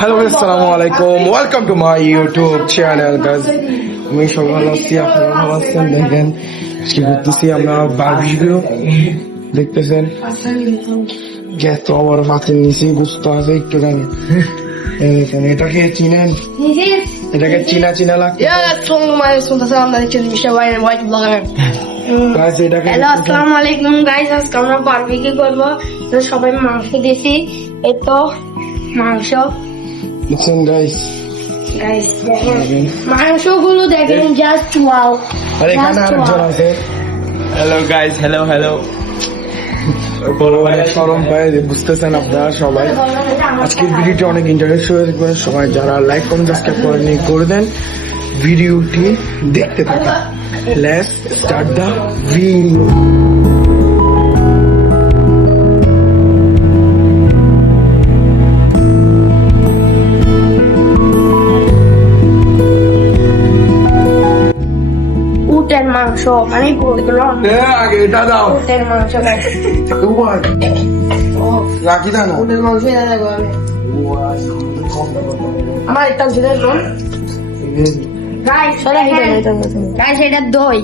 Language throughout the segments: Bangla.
হ্যালো আসসালামু আলাইকুম, welcome to my YouTube channel guys. আমি সবাই ভালো আছি, আপনারা ভালো আছেন? দেখেন কি করতেছি আমরা, বারবিকিউ দেখতেছেন। গ্যাস তো আবার মাছের নিচে গুস্ত আছে একটু জানি। এটাকে চিনেন? এটাকে চিনা লাগছে। হ্যালো, আসসালামু আলাইকুম গাইস। আজকে আমরা বারবিকিউ করবো। সবাই মাংস দিয়েছি, এই তো মাংস। দেখছেন গাইস, মাংস গুলো দেখেন, জাস্ট ওয়াও। আর এখানে আরেকজন আছে। Hello guys, hello hello. সরম পায় বুঝতেছেন আপনারা সবাই। আজকের ভিডিওটি অনেক ইন্টারেস্ট হয়ে থাকবে, সবাই যারা লাইক কমেন্ট সাবস্ক্রাইব করেনি করে দেন, ভিডিওটি দেখতে থাকুন। Let's start the video. উটের মাংস মানে আগে এটা দাও, উটের মাংস রাখি দাও না। উটের মাংস আমার একটা ঝুলের গাইস, এটা দই।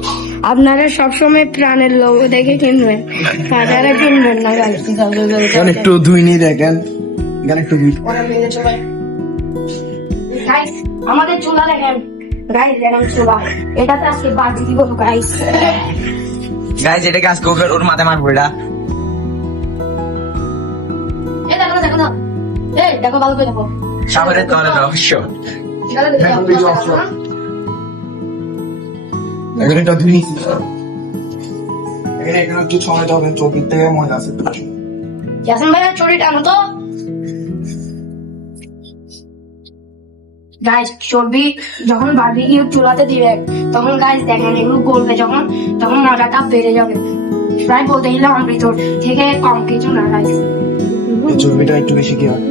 আপনারা সবসময় প্রাণের লোক দেখে কিনবেন, বাজারে কিনবেন না গাইস। একটু ধুই নিয়ে দেখেন, এখানে একটু ধুই। গাইস আমাদের চুলা দেখেন, গাইস দেখেন চুলা, এটাতে আজকে বাজি করবো গাইস। গাইস এটাকে আজকে ওর মাথায় মারবো এটা। দেখো না, দেখো ভালো করে দেখো। সামনের তলে রহস্য। এখানে এটা ধুই। এখানে একটু ছড়াতে হবে, চোখের থেকে মজা আছে। ইয়াসিন ভাইয়ের চুরিটা মতো গাইস, চর্বি যখন বারবিকিউ চুলাতে দিবে তখন গাইস দেখেন এগুলো গলবে, যখন তখন মজাটা বেড়ে যাবে। প্রায় বলতে গেলে অমৃতর থেকে কম কিছু না গাইস। চর্বিটা একটু বেশি কি হয়।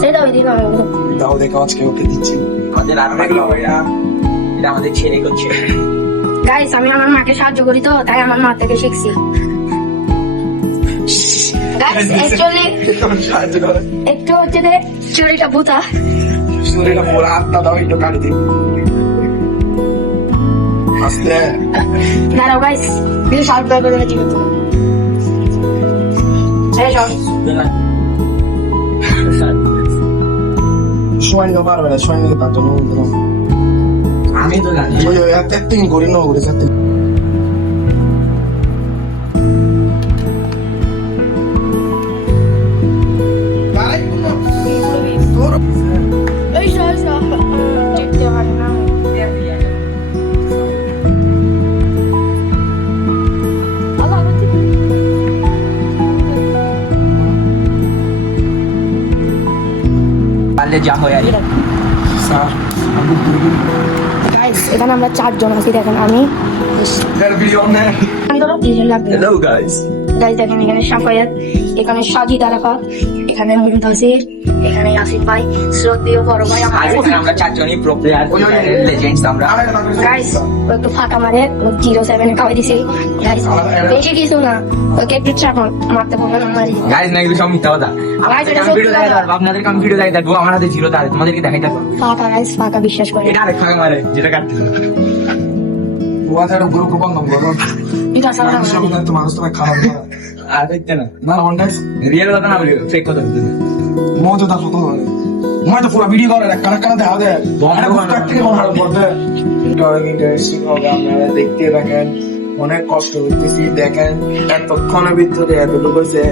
সেটাও দিন দাও দেখো, আজকে ওকে দিচ্ছি। আমাদের আর এটা আমাদের ছেলে করছে। গাইস আমি আমার মাকে সাহায্য করি, তো তাই আমার মা থেকে শিখছি। গাইস অ্যাকচুয়ালি সাহায্য করো। একটু হচ্ছে যে চুরিটা ভূতা। শরীরটা পুরো আত্মা দাও, একটু কাটি দিই। আস্তে দাঁড়াও গাইস, কিছু সাহায্য করে দিচ্ছি তো। সময় নিতে পারবে না, সময় নিতে পারতো না। আমি তো জানি। ওই তিন করি ন করে চারটে। দেখতে পারি না। পারলে যা হয় আর স্যার গাইস এখানে আমরা চারজন আছি, দেখেন আমি ভিডিও নেই। Hello guys. গাইস দেখেন এখানে সাফায়াত, এখানে সাজিদা রাফাত, এখানে মুমতাজির, এখানে আসিফ ভাই, শ্রদ্ধেয় বড় ভাই আজ আমার। এখানে আমরা চারজনই প্রো প্লেয়ার লেজেন্ডস আমরা। গাইস একটু ফাঁকা মারে 07 খাওয়াই দিছি গাইস, বেশি কিছু না, ওকে একটু চাপন মারতে বলবেন আমারই। গাইস না এগুলো সব মিথ্যা কথা। আপনাদেরকে আমি ভিডিও দেখাই দেবো, আপনাদেরকে আমি ভিডিও দেখাই দেবো, আমার হাতে ছিল তাহলে তোমাদেরকে দেখাই দেবো। ফাঁকা গাইস, ফাঁকা বিশ্বাস করে। এটা আরেক ফাঁকা মারে যেটা কাটতে ওয়াটার গ্রুপ বন্ধ করো। এটা সারা তো মানুষ তোমায় খারাপ করে। আর দেখতে না না অনলাইন রিয়েল কথা না বলি, ফেক কথা বলতে। মতো তা কত বলে মই তো পুরো ভিডিও করে কানা কানা দেখা দেয় বন্ধ বন্ধ কর। করে বন্ধ করতে। এটা ইন্টারেস্টিং হবে, আপনারা দেখতে থাকেন। অনেক কষ্ট করতেছি, দেখেন এতক্ষণের ভিতরে এতটুকু হয়েছে,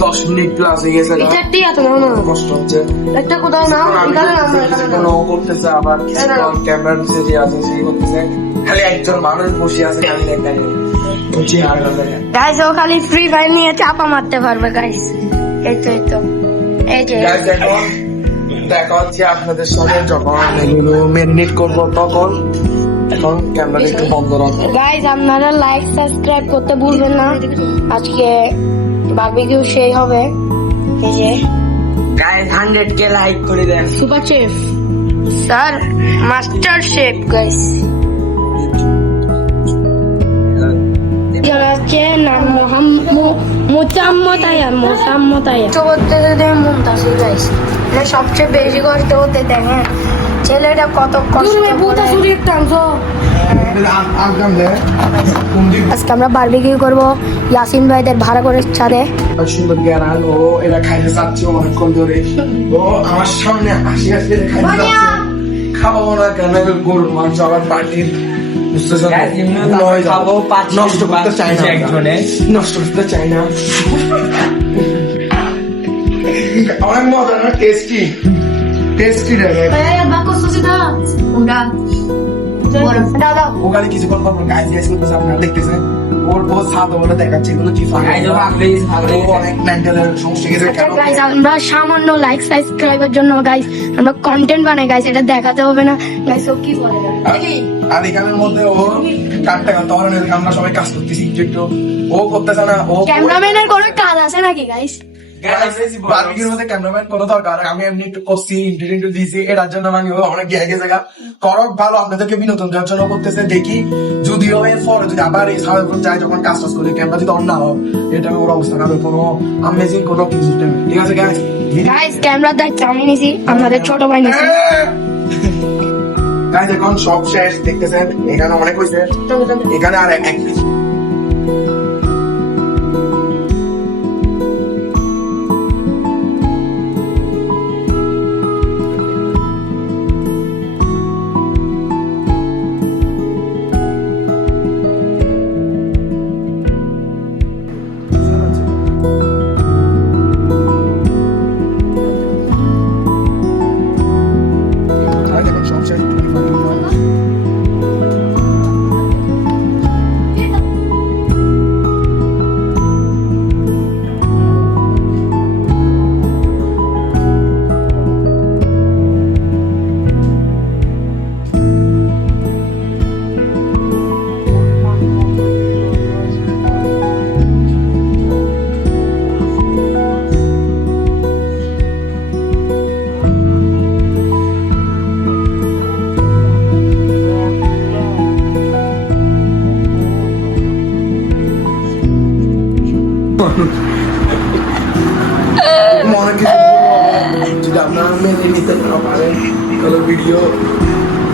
10 মিনিট প্লাস হয়ে গেছে। এটা একটি এত না না কষ্ট হচ্ছে। একটা কোথাও না এখানে আমরা এখানে কোনো করতেছে, আবার ক্যামেরার নিচে যে আছে সেই করতেছে। খালি একজন মানুষ বসে আছে, আমি দেখাই বুঝছি আর গাইস ও খালি ফ্রি ফায়ার নিয়ে চাপা মারতে পারবে গাইস। এই তো এই যে গাইস এখন দেখা হচ্ছে আপনাদের সাথে যখন এগুলো ম্যারিনেট করবো তখন। এখন ক্যামেরা একটু বন্ধ রাখবো। গাইস আপনারা লাইক সাবস্ক্রাইব করতে ভুলবেন না। আজকে বারবিকিউ সেই হবে। এই যে গাইস 100k লাইক করে দেন। Super chef sir, master chef guys. হচ্ছে নাম মোসাম্মতায়া। মুমতাসির গাইস, সবচেয়ে বেশি কষ্ট হতে দেখেন ছেলেটা কত কষ্ট। আজকে আমরা বারবিকিউ করব ইয়াসিন ভাইদের ভাড়া করে ছাদে। সুন্দর জ্ঞান ও এটা খাইতে চাচ্ছে অনেকক্ষণ ধরে। ও আমার সামনে আসি আসি খাইতে চাচ্ছে, খাওয়াবো না কেন? গরুর মাংস আবার পার্টির নষ্ট করতে চাই না, নষ্ট করতে চাই না। অনেক মজা না, টেস্টি টেস্টি লাগে। ওখানে কিছুক্ষণ পর গাইজ গাইজ করতেছে, আপনারা দেখতেছেন। ওর বহুত সাথে বলে দেখাচ্ছে এগুলো কি অনেক মেন্টালের সমস্যা গেছে। গাইস আমরা সামান্য লাইক সাবস্ক্রাইবের জন্য গাইস আমরা কন্টেন্ট বানাই গাইস, এটা দেখাতে হবে না গাইস। ও কি করে আর এখানের মধ্যে ও কাটতে কাটতে আমরা সবাই কাজ করতেছি একটু একটু, ও করতেছে না। ও ক্যামেরাম্যানের কোনো কাজ আছে নাকি গাইস? বারবিকিউর মধ্যে ক্যামেরাম্যান কোনো দরকার, আমি এমনি একটু করছি, ইন্টারভিউ দিয়েছি, এটার জন্য মানে অনেক গেছে গা। করক ভালো, আপনাদেরকে বিনোদন দেওয়ার জন্য করতেছে। দেখি যদিও এর পরে যদি আবার এই সামনে যায় যখন কাজ টাজ করে ক্যামেরা যদি অন না হয়, এটা ওর অবস্থা খারাপ, কোনো আমেজিং কোনো কিছু। ঠিক আছে গাইস, গাইস ক্যামেরার দায়িত্ব আমি নিছি, আমাদের ছোট ভাই নিছি। গাইস এখন সব শেষ, দেখতেছেন এখানে অনেক হয়েছে, এখানে আর এক অনেক কিছু যদি আপনারা মেনে নিতে না পারেন তাহলে ভিডিও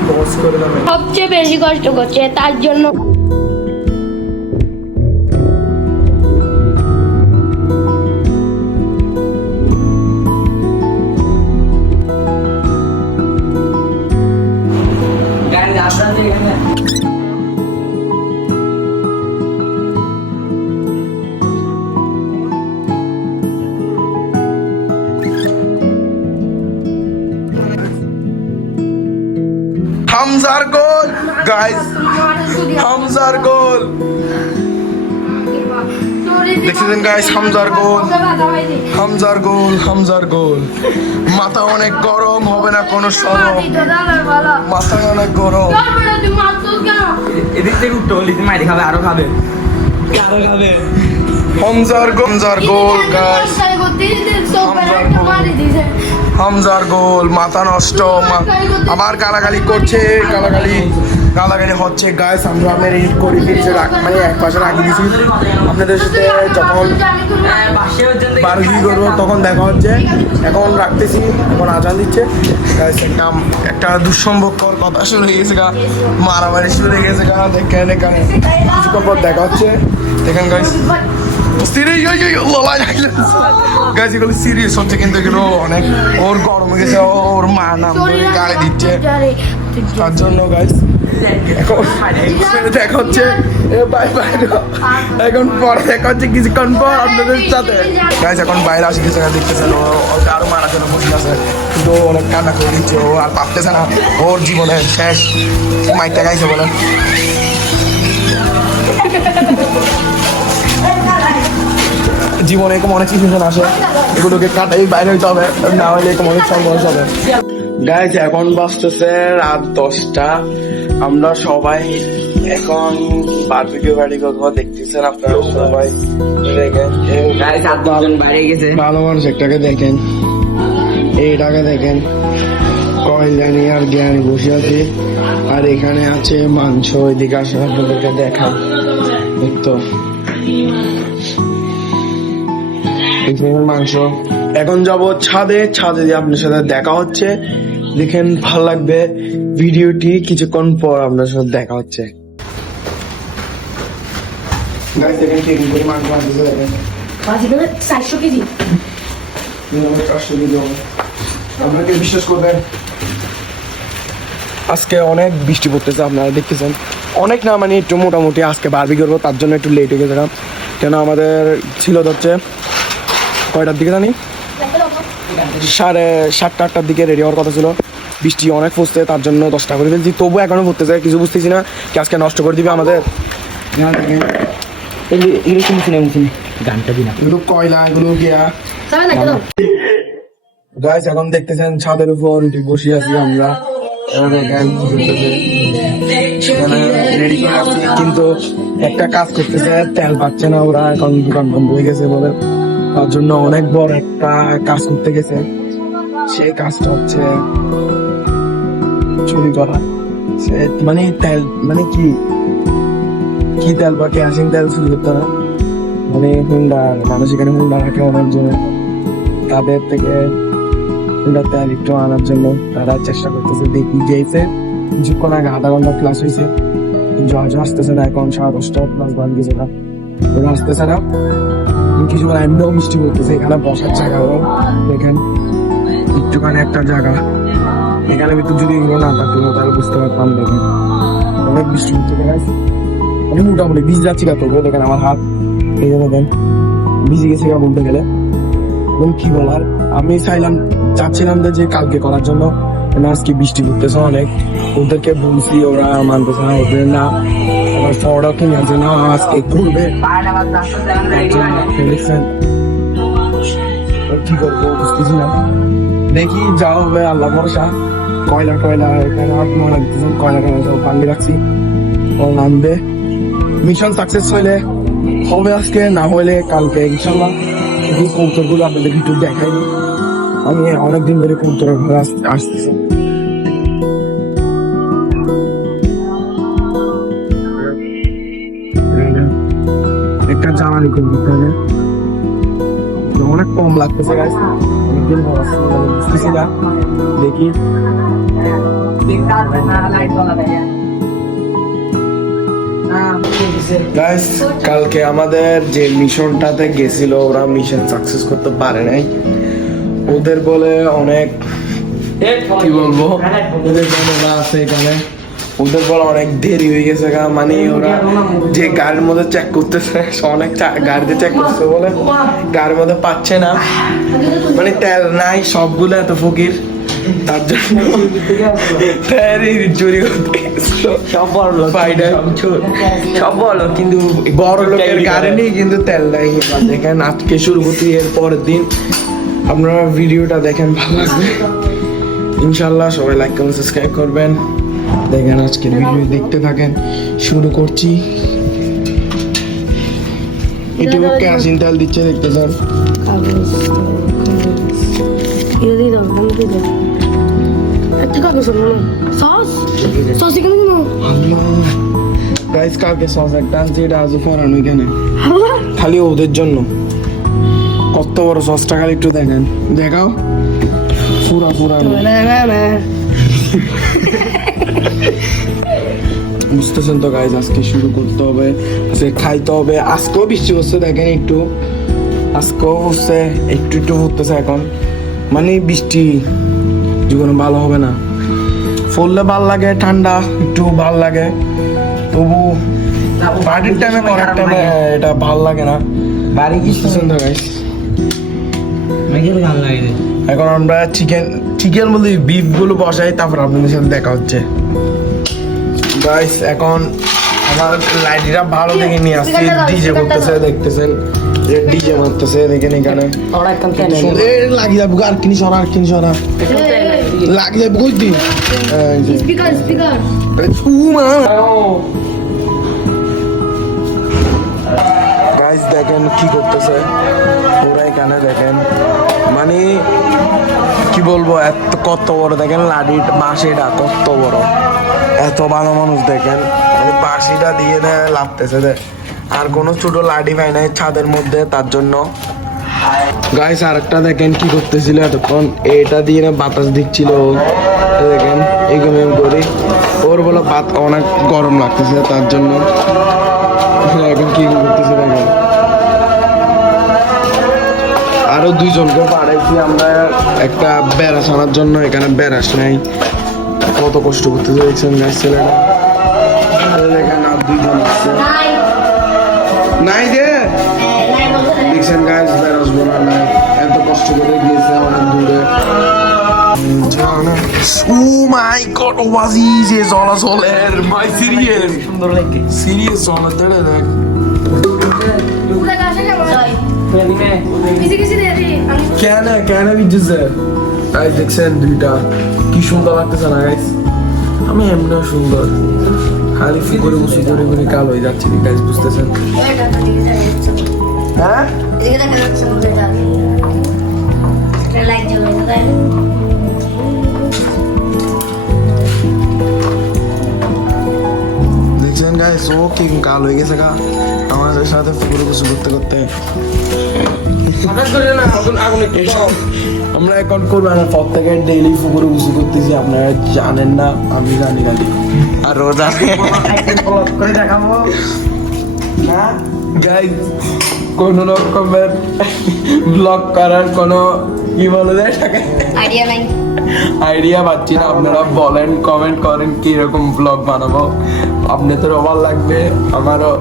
পজ করে দেবেন। সবচেয়ে বেশি কষ্ট করছে তার জন্য হামজার গোল গাইস, হামজার গোল দেখছেন গাইস, হামজার গোল, হামজার গোল, হামজার গোল। মাথা অনেক গরম, হবে না কোনো সরম, মাথা অনেক গরম। এদিক থেকে উঠতে হলে মাইরি খাবে, আরো খাবে, আরো খাবে। হামজার হামজার গোল গাইস, হামজার গোল। মাথা নষ্ট, আবার গালাগালি করছে, গালাগালি হচ্ছে গাইস। আমরা এডিট করে ফিরছে, মানে এক পাশে রাখি দিছি। আপনাদের সাথে যখন বারবিকিউ করবো তখন দেখা হচ্ছে। এখন রাখতেছি, এখন আজান দিচ্ছে গাইস। একটা দুঃসম্ভবকর কথা শুরু হয়ে গেছে গা, মারামারি শুরু হয়ে গেছে গা। দেখেন এখানে কিছুক্ষণ পর দেখা হচ্ছে, দেখেন গাইস। গাইস এগুলো সিরিয়াস হচ্ছে, কিন্তু এগুলো অনেক ওর গরম হয়ে গেছে, ওর মা নাম ধরে গালি দিচ্ছে, তার জন্য গাইস এখন দেখা হচ্ছে। বাই বাই, এখন পরে দেখা হচ্ছে কিছুক্ষণ পর আপনাদের সাথে গাইস। এখন বাইরে আসি গেছে, দেখতেছেন ও আরো মারার জন্য বসে আছে, কিন্তু ও অনেক কান্না করে দিচ্ছে, ও আর পারতেছে না, ওর জীবনে শেষ। মাইকটা গাইছে বলেন। জীবনে এরকম অনেক সিচুয়েশন আসে, এগুলোকে কাটাই বাইরে হইতে হবে, না হলে এরকম অনেক সমস্যা হবে। গাইজ এখন বাজতেছে রাত 10টা, আমরা সবাই এখন বারবিকিউ পার্টি করবো। দেখতেছেন আপনারা সবাই, ভালো মানুষ একটাকে দেখেন, এইটাকে দেখেন, কয়লানি আর জ্ঞানী বসে আছে, আর এখানে আছে মাংস। এদিকে আসে আপনাদেরকে দেখা, তো মাংস এখন যাবো ছাদে দিয়ে আপনার সাথে দেখা হচ্ছে। দেখেন ভালো লাগবে ভিডিওটি, কিছুক্ষণ পর আপনার সাথে দেখা হচ্ছে। দেখেন কেমন করে মাংস আনতেছে, দেখেন 400 কেজি। 400 কেজি হবে। আপনারা কি বিশ্বাস করবেন, আজকে অনেক বৃষ্টি পড়তেছে, আপনারা দেখতেছেন। অনেক না মানে একটু মোটামুটি আজকে বারবি করবো, তার জন্য একটু লেট হয়ে গেছিলাম। কেন আমাদের ছিল হচ্ছে কয়টার দিকে জানি 7:30-8টার দিকে রেডি হওয়ার কথা ছিল। বৃষ্টি অনেক পড়ছে, তার জন্য 10টা করে ফেলছি। তবু এখনো পড়তেছে, কিছু বুঝতেছি না কি আজকে নষ্ট করে দিবে আমাদের। এগুলো কয়লা, এগুলো গিয়া গাইস এখন দেখতেছেন ছাদের উপর বসে আছি আমরা। রেডি করে আসছি, কিন্তু একটা কাজ করতেছে, তেল পাচ্ছে না ওরা, এখন দোকান বন্ধ হয়ে গেছে বলে। তার জন্য অনেক বড় একটা কাজ করতে গেছে। সেই কাজটা হচ্ছে চুরি করা। মানে তেল মানে কি তেল বা কেরোসিন তেল চুরি করতে না, মানে হুন্ডার মানুষ এখানে হুন্ডা রাখে অনেক জন্য, তাদের থেকে হুন্ডার তেল একটু আনার জন্য তারা চেষ্টা করতেছে। দেখি গিয়েছে কিছুক্ষণ আগে, আধা ঘন্টা ক্লাস হয়েছে, কিন্তু আজও আসতেছে না। এখন 10:30 ক্লাস বান গেছে না, ওরা আসতেছে না। কিছুক্ষণ এমনিও বৃষ্টি পড়তেছে, এখানে বসার জায়গা দেখেন, একটুখানি একটা জায়গা, এখানে ভিতর যদি এগুলো না থাকতো তাহলে বুঝতে পারতাম। দেখেন অনেক বৃষ্টি পড়তে গেছে, আমি মোটামুটি ভিজে যাচ্ছি কত করে। দেখেন আমার হাত এই জন্য দেন ভিজে গেছে বলতে গেলে। এবং কি বলার, আমি চাচ্ছিলাম যে কালকে করার জন্য, আজকে বৃষ্টি পড়তেছে অনেক। ওদেরকে বলছি, ওরা মানতেছে না, ওদের না আবার ফড়াও কিনে আছে না, আজকে ঘুরবে। কি করবো বুঝতেছি না, দেখি যা হবে আল্লাহ ভরসা। কয়লা এখানে মনে লাগতেছে কয়লা সব পানি রাখছি, ও নামবে। মিশন সাকসেস হইলে হবে আজকে, না হইলে কালকে ইনশাল্লাহ। এই কৌতর গুলো আপনাদের একটু দেখাই। আমি অনেকদিন ধরে কৌতরের ঘরে আসতেছি। একটা জানালি করবো, তাহলে অনেক কম লাগতেছে গাইস, অনেকদিন বুঝতেছি না। দেখি গাইস, কালকে আমাদের যে মিশনটাতে গেছিল, ওরা মিশন সাকসেস করতে পারে নাই। ওদের বলে অনেক কি বলবো, ওদের ওরা আছে এখানে, ওদের বলে অনেক দেরি হয়ে গেছে। মানে ওরা যে গাড়ির মধ্যে চেক করতেছে, অনেক গাড়িতে চেক করতেছে বলে গাড়ির মধ্যে পাচ্ছে না, মানে তেল নাই, সবগুলো এত ফকির, তার জন্য চুরি করতে সব বড়, কিন্তু বড় লোকের গাড়ি নেই, কিন্তু তেল নাই। দেখেন আজকে শুরু করতে, এর পরের দিন আপনারা ভিডিওটা দেখেন, ভালো লাগবে ইনশাল্লাহ। সবাই লাইক কমেন্ট সাবস্ক্রাইব করবেন। দেখেন আজকের ভিডিও দেখতে থাকেন, শুরু করছি। একটু কেরোসিন তেল দিচ্ছে, দেখতে চান। গাইস কালকে সস একটা আনছি, এটা আজও পরানো এখানে খালি ওদের জন্য। কত বড় সসটা খালি একটু দেখেন, দেখাও পুরা বুঝতেছেন তো গাইস, আজকে শুরু করতে হবে, আজকে খাইতে হবে। আজকেও বৃষ্টি হচ্ছে, দেখেন একটু, আজকেও হচ্ছে একটু হতেছে এখন। মানে বৃষ্টি জীবনে ভালো হবে না, পড়লে ভাল লাগে, ঠান্ডা একটু ভাল লাগে, তবু পার্টির টাইমে করার টাইমে এটা ভাল লাগে না। বাড়ি বুঝতেছেন তো গাইস, এখন আমরা চিকেন বলতে বিফ গুলো বসাই, তারপর আপনাদের সাথে দেখা হচ্ছে গাইস। এখন আমার লাইটটা ভালো দেখে নিয়ে আসছি, ডিজে করতেছে, দেখতেছেন ডিজে মারতেছে, দেখেন এখানে লাগিয়ে যাবো। আর কিনি সরা লাগিয়ে যাবো, কই দিন গাইস দেখেন কি করতেছে ওরা এখানে, দেখেন মানে কি বলবো, এত কত বড় দেখেন লাঠির বাঁশিটা কত বড়, এত ভালো মানুষ দেখেন, মানে বাঁশিটা দিয়ে দেয় লাভতেছে। আর কোনো ছোট লাঠি পাই নাই ছাদের মধ্যে, তার জন্য গাইস আরেকটা দেখেন কি করতেছিল এতক্ষণ, এটা দিয়ে না বাতাস দিচ্ছিল ও। এই দেখেন এরকম করে ওর বলে অনেক গরম লাগতেছে, তার জন্য এখন কি করতেছে দেখেন। আরো দুইজনকে পাঠাইছি আমরা একটা বেড়াস আনার জন্য, এখানে বেড়াস নাই, কত কষ্ট করতেছে দেখছেন গাছ ছেলেটা। এই দেখেন আর দুইজন আছে নাই দে দেখছেন গাছ বেড়াস বোনা নাই, এত কষ্ট করে গিয়েছে অনেক দূরে। Oh my god, was easy চলাচলের ভাই, সিরিয়াস সুন্দর লাগে সিরিয়াস চলাতে দেখ কেন কেন বিদ্যুৎ গাইস দেখছেন দুইটা কি সুন্দর লাগতেছে না গাইস, আমি এমনিও সুন্দর, খালি ফুকরে বসে করে করে কাল হয়ে যাচ্ছে গাইস, বুঝতেছেন? হ্যাঁ দেখছেন গাইস ও কি কাল হয়ে গেছে গা আমাদের সাথে ফুকরে বসে করতে করতে। এসব আমরা এখন করবো না, প্রত্যেকের ডেইলি ফুকুরে উঁচু করতেছি, আপনারা জানেন না, আমি জানি খালি আর রোজ করে দেখাবো না গাইস, কোন রকমের ব্লগ করার কোনো কি বলে যায় আইডিয়া নাই, আইডিয়া পাচ্ছি না। আপনারা বলেন, কমেন্ট করেন কি রকম ব্লগ বানাবো, আপনাদের ভালো লাগবে, আমারও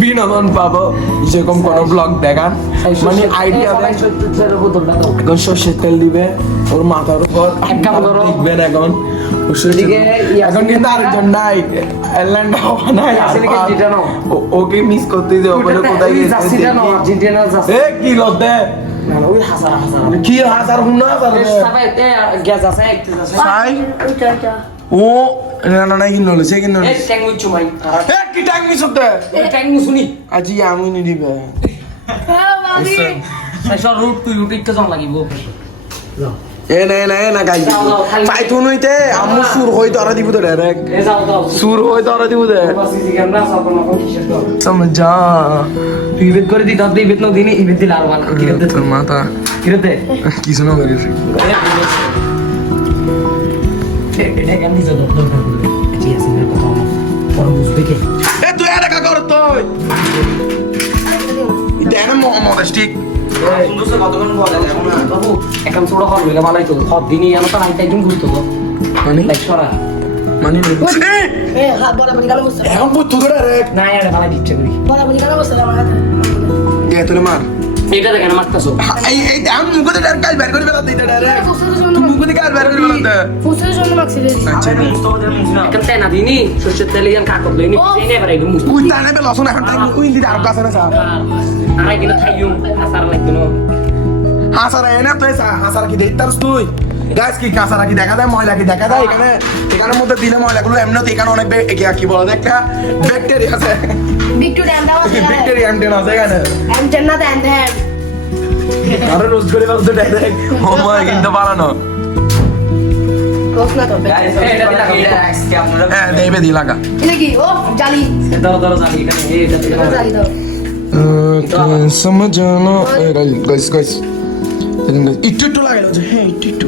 বিনোদন পাবো, যেরকম কোনো ব্লগ দেখান, মানে আইডিয়া দেন। এখন সর্ষের তেল দিবে ওর মাথার উপর দেখবেন, এখন এখন কিন্তু আরেকজন নাই, এয়ারল্যান্ড হওয়া নাই, ওকে মিস করতে যে ওপরে কোথায় গেছে কি লতে কি হাজার হুনা ও না না কি নলে সে কি নলে কি ট্যাঙ্ক মিস হতে আজি আমি নি দিবে রুট তুই উঠিতে জন লাগিব এ না গাই পাইথন হইতে আমু সুর হই তোরা দিব তো ডাইরেক্ট সুর হই তোরা দিব দে সমঝা ইবেত করে দি দব ইবেত নো দিনি ইবেত দিল আর ওয়ান কিরতে তোর মাথা কিরতে কি শোনা করিস এটা কেন দিছ দরকার করে জি আছে এর কথা পর বুঝবে কে এ তুই এটা কা কর তুই এটা না মডেস্টিক সুন্দর সে কতক্ষণ বলে বাবু এখন ছোট হল হইলে ভালোই তো সব দিনই আমরা তো আইতে একদম ঘুরতো তো মানে লাইক করা মানে এ হাত বরাবর গালো বসে এখন পুত্র করে রে না এর ভালো দিচ্ছে করি বরাবর গালো বসে আমার হাতে গে তুই মার এটা দেখেন মারতাছো এই দাম মুখ দিয়ে কাল বের করে বেলা দিতে ডাইরেক্ট মুখ দিয়ে কাল বের করে বেলা দে ফুসের জন্য মাক্সি দে আচ্ছা এখন তাই না দিনি সরষের তেল ইয়ান কাকত লইনি এই নে বারে গুম তুই তানে বে লসন এখন তাই কই দিতে আর কাছে না স্যার আরাই দিন খাইয়ুম আসার লাগবে না হাসারা এনে তুই হাসারা কি দেখতারস তুই গাইস কি কাসারা কি দেখা যায়, ময়লা কি দেখা যায়, এখানে এখানের মধ্যে দিলে ময়লাগুলো এমনিতে এখানে অনেক কি বলে একটা ব্যাকটেরিয়া আছে, ভিক্টোরিয়া দাও ব্যাকটেরিয়া এমটেন আছে এখানে এমটেন না দেন দেন আরে রোজ করে বলতে ডাইরেক্ট হোমওয়ার্ক কিন্তু বানানো রোজ না করবে এটা দিলা এটা আজকে আপনারা হ্যাঁ দেবে দি লাগা এটা কি ও জালি দাও জানি এটা এটা দিলা জালি দাও সমঝানো গাইস গাইস একটু লাগে হ্যাঁ একটু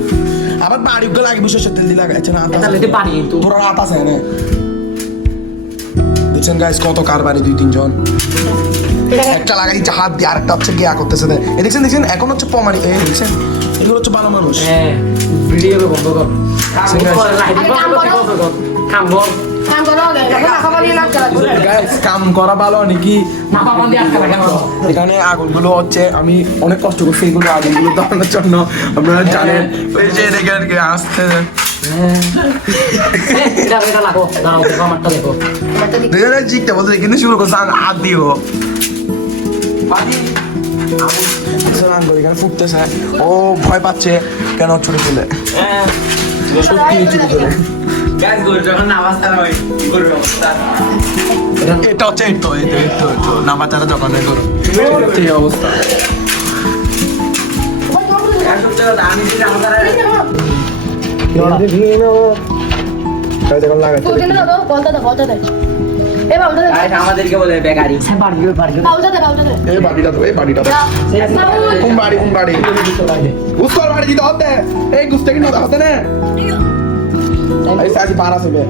আবার বাড়ি গুলো লাগে বিশেষ তেল দিয়ে লাগাইছে না তাহলে এটা পানি তো তোর রাত আছে না দেখছেন গাইস কত কারবারি দুই তিনজন একটা লাগাই দিচ্ছে হাত দিয়ে, আরেকটা হচ্ছে গিয়া করতেছে দেখছেন দেখছেন এখন হচ্ছে পমারি এই দেখছেন এগুলো হচ্ছে ভালো মানুষ হ্যাঁ ভিডিও বন্ধ কর কাম বল কাম করো আগে এখন খাবার নিয়ে না চলা গাইস কাম করা ভালো নাকি না বাবা দিয়ে আটকা রাখা এখানে আগুনগুলো হচ্ছে, আমি অনেক কষ্ট করছি এগুলো আগুনগুলো ধরানোর জন্য, আপনারা জানেন ওই যে দেখে আসতে এটা এটা লাগো দাঁড়াও দেখো আমারটা দেখো দেখে জিকটা বলতে কিন্তু শুরু করছে হাত দিও এখানে ফুটতেছে, ও ভয় পাচ্ছে কেন ছুটে চলে সত্যি ছুটে চলে এটা হচ্ছে এই তো নামাচারা যখন করো এই অবস্থা বলতে দাও বলতে দাও এ বাউলটা দে গাইস আমাদেরকে বলে বেকারি বাউলটা দে এই বাড়িটা তো এই বাড়িটা তো কোন বাড়ি উস্কর বাড়ি দিতে হতে এই গুস্তে কি না হতে না এই সাজি পারা সেবে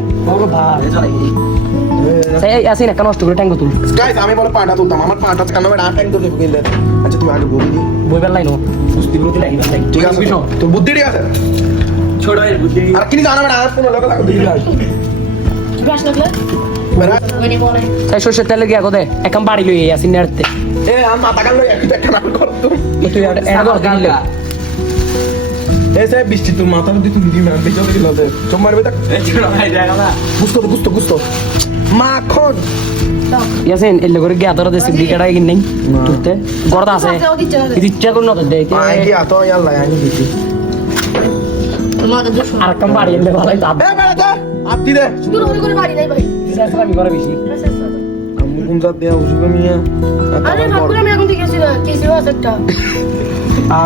আসি না কেন নষ্ট করে ট্যাঙ্গো তুল গাইস আমি বলে পাটা তুলতাম আমার পাটা কানে আমি ডান ট্যাঙ্ক ধরে গেলে আচ্ছা তুমি আগে বলি দি বইবার লাইনো সুস্তি গুলো তুলে আইবা ঠিক আছে তো বুদ্ধি ঠিক আছে ছোট এর বুদ্ধি আর কিনি জানা বেটা আর কোন লোক লাগো দিবি না ব্রাশ লাগলে বেটা ওনি মনে এই সরষের তেলে গিয়া কোদে একদম বাড়ি লই আসি নেড়তে এ আম মাথা কান লই একটা না করতো তুই এটা ধর দিলে এসে বৃষ্টি তো মাথা মধ্যে তুমি দিবি না বেজো দিল দে তোমার বেটা এই ছোট ভাই দেখা না গুস্তো মাখন ইয়াসিন এলে করে গিয়া ধরে দেশে বিকেটা কিন নাই তুলতে গড়দা আছে ইচ্ছা করে নতে দেই আই কি আতো ইয়াল্লা আই দিছি তোমাদের দুশো আর একটা বাড়ি এলে ভালোই দাব এ বেটা আপনি দে শুরু করে বাড়ি নাই ভাই আমি করে বেশি আমি কোন জাত দেয়া উসুকে মিয়া আরে ভাবুন আমি এখন ঠিক আছে না কেসিও আছে একটা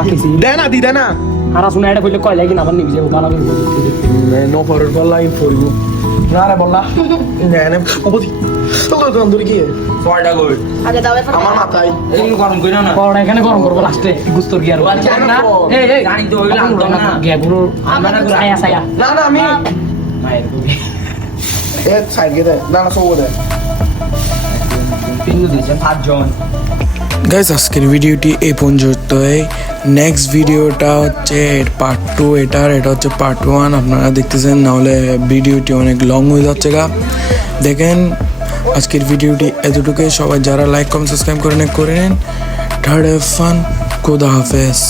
কিছু দে না দি দে না আর শুনে এটা কইলে কয় লাগি না আমার নিবি যাবো ভালো করে নো ফরওয়ার্ড বললা ইন ফর ইউ না রে বললা না ওবদি তো তন্দুরি কি পড়া গোল আগে দাও এরপর আমার মাথায় কোন গরম কইরা না পড়া এখানে গরম করবো লাস্টে গুস্তর গিয়ার না এই এই গানি তো হইলো আনতো না গিয়া পুরো আমরা না আয়া সায়া না আমি মায়ের বুবি এ সাইড গে দে না সব দে পিন্নু দিয়েছে 5 জন গাইস আজকের ভিডিওটি এই পর্যন্তই নেক্সট ভিডিওটা হচ্ছে পার্ট 2 এটা হচ্ছে পার্ট 1 আপনারা দেখতেছেন নাহলে ভিডিওটি অনেক লং হয়ে যাচ্ছে গা দেখেন আজকের ভিডিওটি এতটুকুই সবাই যারা লাইক কমেন্ট সাবস্ক্রাইব করে নেন থার্ড ফান খোদা হাফেজ